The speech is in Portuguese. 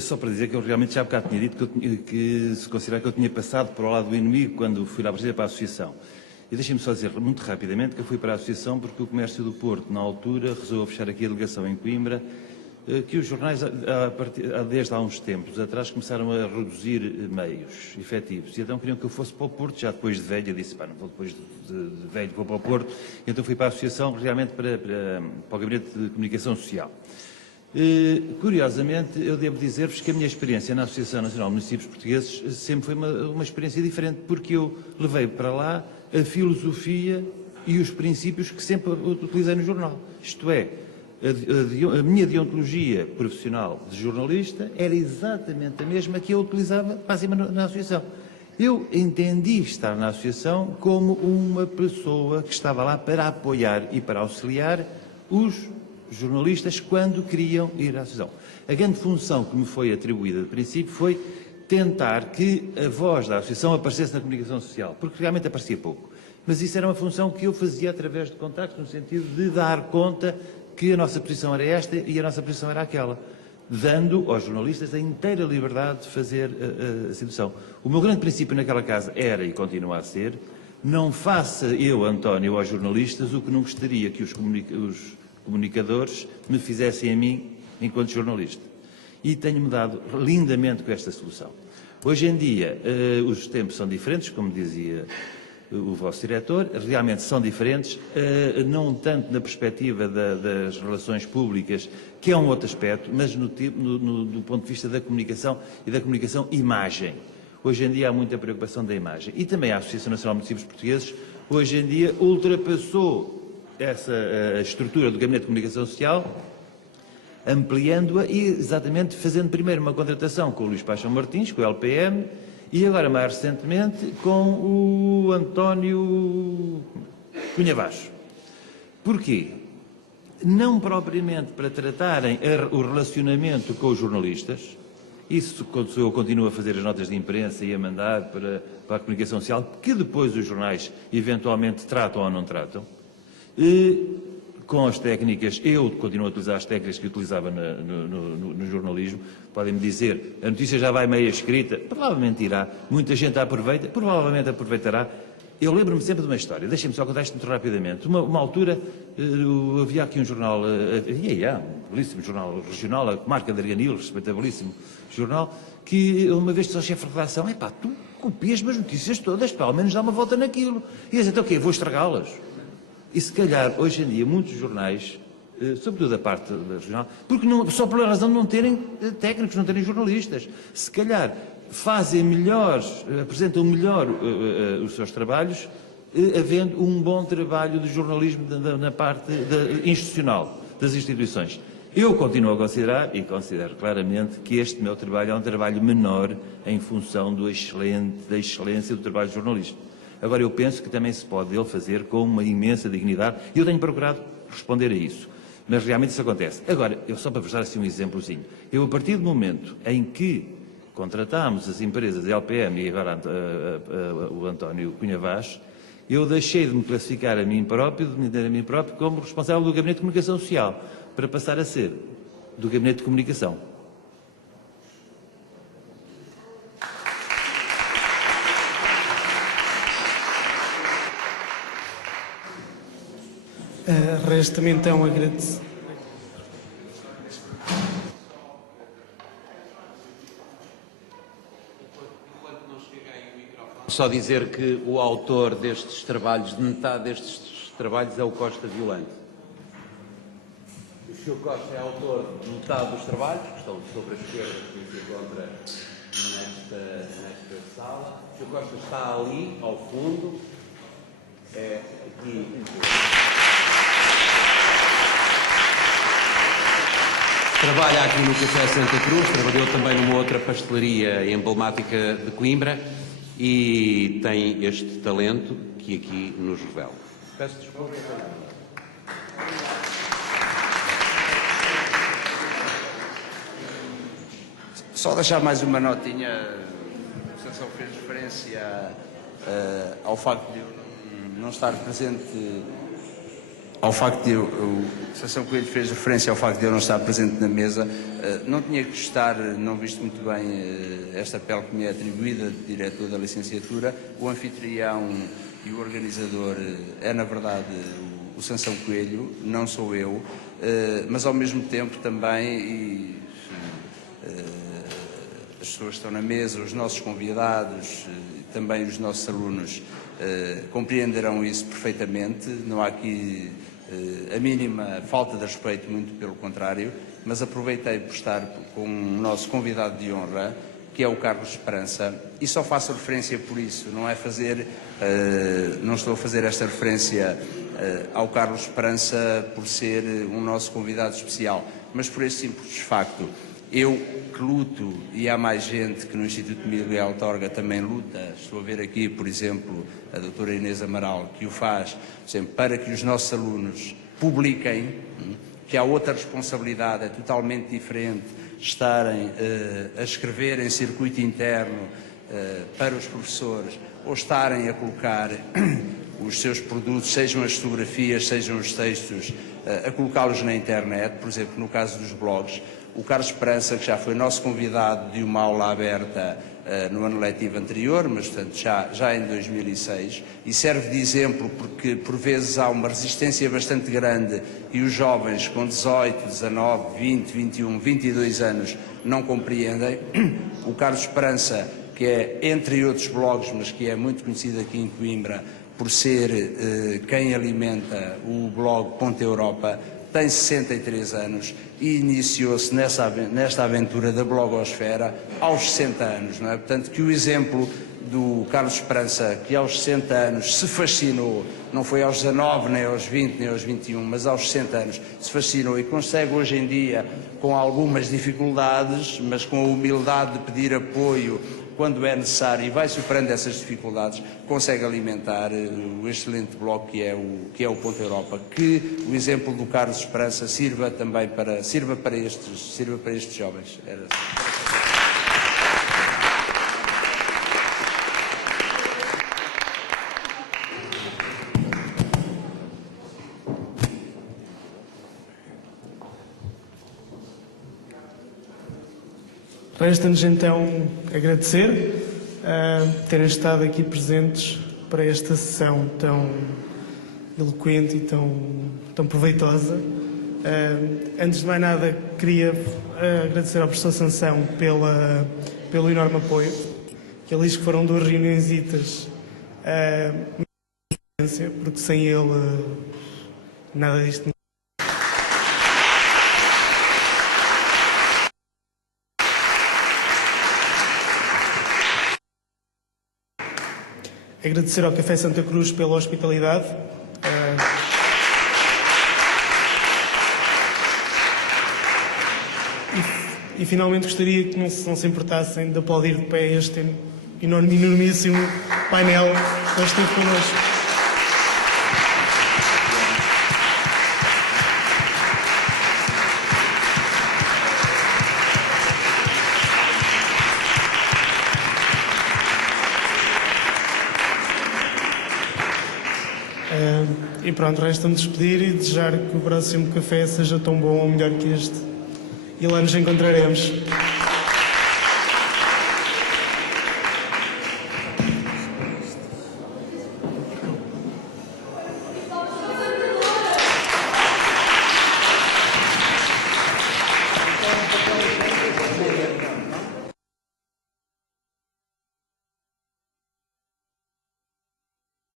Só para dizer que eu realmente já há bocado tinha dito que se considerava que eu tinha passado para o lado do inimigo quando fui lá para a Associação. E deixem-me só dizer muito rapidamente que eu fui para a Associação porque o Comércio do Porto, na altura, resolveu fechar aqui a delegação em Coimbra, que os jornais, desde há uns tempos atrás, começaram a reduzir meios efetivos. E então queriam que eu fosse para o Porto, já depois de velho. Eu disse, pá, não vou depois de velho, vou para o Porto. E então fui para a Associação, realmente para o Gabinete de Comunicação Social. Curiosamente, eu devo dizer-vos que a minha experiência na Associação Nacional de Municípios Portugueses sempre foi uma experiência diferente, porque eu levei para lá a filosofia e os princípios que sempre utilizei no jornal. Isto é, a minha deontologia profissional de jornalista era exatamente a mesma que eu utilizava na Associação. Eu entendi estar na Associação como uma pessoa que estava lá para apoiar e para auxiliar os jornalistas quando queriam ir à Associação. A grande função que me foi atribuída de princípio foi tentar que a voz da Associação aparecesse na comunicação social, porque realmente aparecia pouco. Mas isso era uma função que eu fazia através de contactos, no sentido de dar conta que a nossa posição era esta e a nossa posição era aquela, dando aos jornalistas a inteira liberdade de fazer a situação. O meu grande princípio naquela casa era, e continua a ser, não faça eu, António, aos jornalistas o que não gostaria que os comunicadores me fizessem a mim enquanto jornalista. E tenho-me dado lindamente com esta solução. Hoje em dia, os tempos são diferentes, como dizia o vosso diretor, realmente são diferentes, não tanto na perspectiva das relações públicas, que é um outro aspecto, mas do ponto de vista da comunicação e da comunicação-imagem. Hoje em dia há muita preocupação da imagem. E também a Associação Nacional de Municípios Portugueses, hoje em dia, ultrapassou a estrutura do Gabinete de Comunicação Social, ampliando-a e exatamente fazendo primeiro uma contratação com o Luís Paixão Martins, com o LPM, e agora mais recentemente com o António Cunha Vaz. Porquê? Não propriamente para tratarem o relacionamento com os jornalistas, isso eu continuo a fazer as notas de imprensa e a mandar para a comunicação social, que depois os jornais eventualmente tratam ou não tratam. Com as técnicas, eu continuo a utilizar as técnicas que utilizava no jornalismo. Podem-me dizer, a notícia já vai meia escrita, provavelmente irá, muita gente a aproveita, provavelmente aproveitará. Eu lembro-me sempre de uma história, deixem-me só contar isto muito rapidamente. Uma altura, havia aqui um jornal, um belíssimo jornal regional, a Comarca de Arganil, respeitabilíssimo jornal, que uma vez disse ao chefe de redação, tu copias-me as notícias todas, pelo menos dá uma volta naquilo. E disse, então o quê, vou estragá-las? E se calhar, hoje em dia, muitos jornais, sobretudo da parte regional, porque só pela razão de não terem técnicos, não terem jornalistas, se calhar fazem melhor, apresentam melhor os seus trabalhos, havendo um bom trabalho de jornalismo na parte institucional das instituições. Eu continuo a considerar, e considero claramente, que este meu trabalho é um trabalho menor em função da excelência do trabalho jornalístico. Agora, eu penso que também se pode ele fazer com uma imensa dignidade, e eu tenho procurado responder a isso. Mas realmente isso acontece. Agora, só para vos dar assim um exemplozinho, a partir do momento em que contratámos as empresas da LPM e agora o António Cunha Vaz, eu deixei de me classificar a mim próprio, como responsável do Gabinete de Comunicação Social, para passar a ser do Gabinete de Comunicação. Resta-me então agradecer. Só dizer que o autor destes trabalhos, de metade destes trabalhos, é o Costa Violante. O Sr. Costa é autor de metade dos trabalhos, que estão sobre a esquerda, que se encontra nesta sala. O Sr. Costa está ali, ao fundo. É aqui. Trabalha aqui no Café Santa Cruz, trabalhou também numa outra pastelaria emblemática de Coimbra e tem este talento que aqui nos revela. Peço desculpa. Só deixar mais uma notinha. A Associação fez referência ao facto de eu não estar presente ao facto de o Sansão Coelho fez referência ao facto de eu não estar presente na mesa, não tinha que estar, não visto muito bem esta pele que me é atribuída de diretor da licenciatura. O anfitrião e o organizador é, na verdade, o Sansão Coelho, não sou eu, mas ao mesmo tempo também as pessoas que estão na mesa, os nossos convidados, também os nossos alunos compreenderão isso perfeitamente. Não há aqui a mínima falta de respeito, muito pelo contrário, mas aproveitei por estar com o nosso convidado de honra, que é o Carlos Esperança, e só faço referência por isso, não estou a fazer esta referência ao Carlos Esperança por ser um nosso convidado especial, mas por esse simples facto. Eu que luto, e há mais gente que no Instituto Miguel Torga também luta, estou a ver aqui, por exemplo, a doutora Inês Amaral, que o faz, por exemplo, para que os nossos alunos publiquem, que há outra responsabilidade, é totalmente diferente, estarem a escrever em circuito interno para os professores, ou estarem a colocar os seus produtos, sejam as fotografias, sejam os textos, a colocá-los na internet, por exemplo, no caso dos blogs. O Carlos Esperança, que já foi nosso convidado de uma aula aberta no ano letivo anterior, mas portanto já em 2006, e serve de exemplo porque por vezes há uma resistência bastante grande e os jovens com 18, 19, 20, 21, 22 anos não compreendem. O Carlos Esperança, que é, entre outros blogs, mas que é muito conhecido aqui em Coimbra por ser quem alimenta o blog Ponta Europa, tem 63 anos e iniciou-se nesta aventura da blogosfera aos 60 anos, não é? Portanto, que o exemplo do Carlos Esperança, que aos 60 anos se fascinou, não foi aos 19, nem aos 20, nem aos 21, mas aos 60 anos se fascinou e consegue hoje em dia, com algumas dificuldades, mas com a humildade de pedir apoio quando é necessário e vai superando essas dificuldades, consegue alimentar o excelente blog que é o Ponta Europa. Que o exemplo do Carlos Esperança sirva também para estes jovens. Resta-nos então agradecer terem estado aqui presentes para esta sessão tão eloquente e tão proveitosa. Antes de mais nada, queria agradecer ao professor Sansão pelo enorme apoio, que ele diz que foram 2 reuniõezitas, porque sem ele nada disto. Agradecer ao Café Santa Cruz pela hospitalidade. E finalmente gostaria que não se importassem de aplaudir de pé este enormíssimo painel que esteve connosco. E pronto, resta-me despedir e desejar que o próximo café seja tão bom ou melhor que este. E lá nos encontraremos.